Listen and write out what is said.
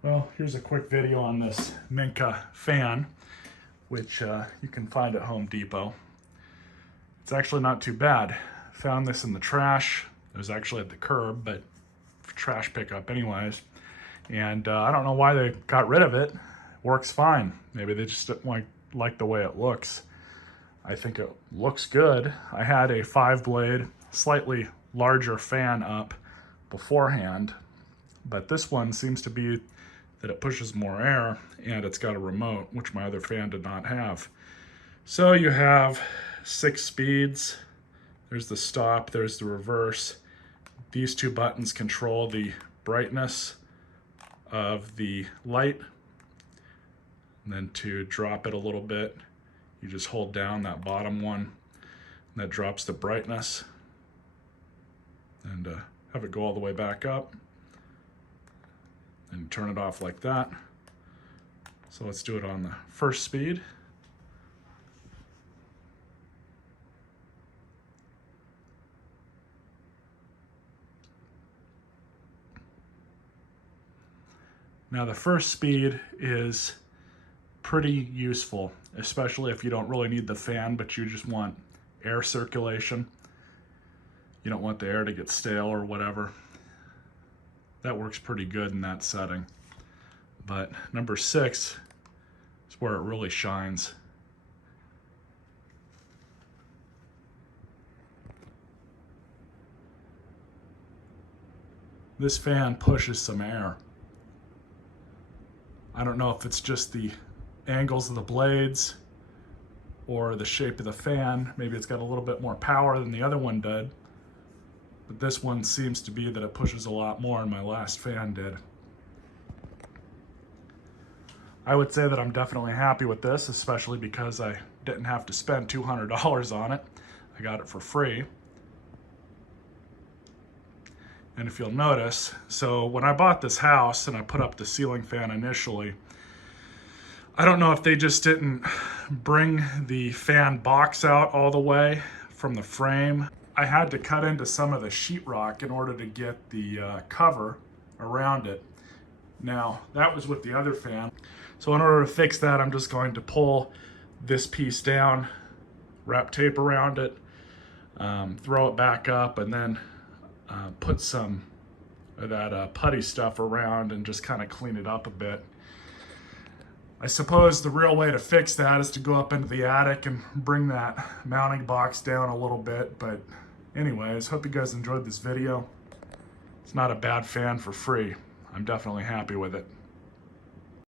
Well, here's a quick video on this Minka fan, which you can find at Home Depot. It's actually not too bad. Found this in the trash. It was actually at the curb, but for trash pickup anyways. And I don't know why they got rid of it. Works fine. Maybe they just didn't like the way it looks. I think it looks good. I had a 5-blade, slightly larger fan up beforehand, but this one seems to be that it pushes more air, and it's got a remote, which my other fan did not have. So you have 6 speeds. There's the stop, there's the reverse. These 2 buttons control the brightness of the light. And then to drop it a little bit, you just hold down that bottom one, and that drops the brightness. And have it go all the way back up. And turn it off like that. So let's do it on the first speed. Now the first speed is pretty useful, especially if you don't really need the fan, but you just want air circulation. You don't want the air to get stale or whatever. That works pretty good in that setting. But number 6 is where it really shines. This fan pushes some air. I don't know if it's just the angles of the blades or the shape of the fan. Maybe it's got a little bit more power than the other one did. But this one seems to be that it pushes a lot more than my last fan did. I would say that I'm definitely happy with this, especially because I didn't have to spend $200 on it. I got it for free. And if you'll notice, so when I bought this house and I put up the ceiling fan initially, I don't know if they just didn't bring the fan box out all the way from the frame. I had to cut into some of the sheetrock in order to get the cover around it. Now, that was with the other fan. So in order to fix that, I'm just going to pull this piece down, wrap tape around it, throw it back up, and then put some of that putty stuff around and just kind of clean it up a bit. I suppose the real way to fix that is to go up into the attic and bring that mounting box down a little bit, but anyways, hope you guys enjoyed this video. It's not a bad fan for free. I'm definitely happy with it.